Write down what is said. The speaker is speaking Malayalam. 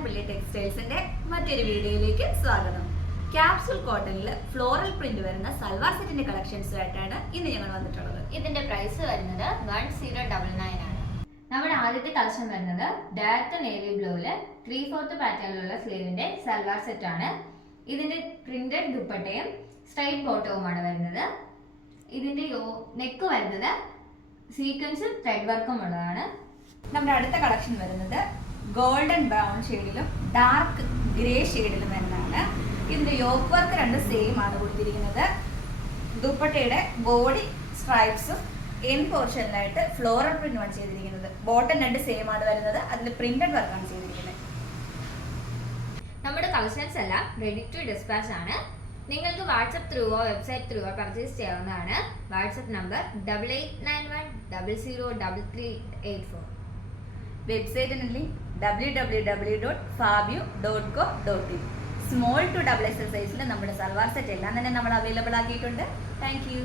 വാടാനപ്പള്ളി ടെക്സ്റ്റൈൽസിന്റെ മറ്റൊരു വീഡിയോയിലേക്ക് സ്വാഗതം. ക്യാപ്സൂൾ കോട്ടണിൽ ഫ്ലോറൽ പ്രിന്റ് വരുന്ന സൽവാർ സെറ്റിന്റെ കളക്ഷൻസുമായിട്ടാണ് ഇന്ന് ഞങ്ങൾ വന്നിട്ടുള്ളത്. ഇതിന്റെ പ്രൈസ് വരുന്നത് 1099 ആണ്. നമ്മുടെ ആദ്യത്തെ കളക്ഷൻ വരുന്നത് ഡയറക്റ്റ് നേവി ബ്ലൂവില് 3/4 പാറ്റേണിലുള്ള സ്ലീവിന്റെ സൽവാർ സെറ്റ് ആണ്. ഇതിന്റെ പ്രിന്റഡ് ദുപ്പട്ടയും സ്ട്രൈറ്റ് ബോട്ടവുമാണ് വരുന്നത്. ഇതിന്റെ നെക്ക് വരുന്നത് സീക്വൻസും ത്രെഡ് വർക്കും ഉള്ളതാണ്. നമ്മുടെ അടുത്ത കളക്ഷൻ വരുന്നത് ഗോൾഡൻ ബ്രൗൺ ഷെയ്ഡിലും ഡാർക്ക് ഗ്രേ ഷെയ്ഡിലും വരുന്നതാണ്. ഇതിന്റെ യോക്ക് വർക്ക് രണ്ട് സെയിം ആണ് കൊടുത്തിരിക്കുന്നത്. ദുപ്പട്ടയുടെ ബോഡി സ്ട്രൈപ്സും എൻ പോർഷനിലായിട്ട് ഫ്ലോറൽ പ്രിന്റുമാണ് ചെയ്തിരിക്കുന്നത്. ബോട്ടം രണ്ട് സെയിം ആണ് വരുന്നത്. അതിൽ പ്രിന്റഡ് വർക്കാണ് ചെയ്തിരിക്കുന്നത്. നമ്മുടെ കളക്ഷൻസ് എല്ലാം റെഡി ടു ഡിസ്പാച്ച് ആണ്. നിങ്ങൾക്ക് വാട്സപ്പ് ത്രൂവോ വെബ്സൈറ്റ് ത്രൂവോ പർച്ചേസ് ചെയ്യാവുന്നതാണ്. WhatsApp number 8891003384. വെബ്സൈറ്റിന് www.fabio.co.in. Small to double XL സൈസിൽ നമ്മുടെ സൽവാർ സെറ്റ് എല്ലാം തന്നെ നമ്മൾ അവൈലബിൾ ആക്കിയിട്ടുണ്ട്. Thank U.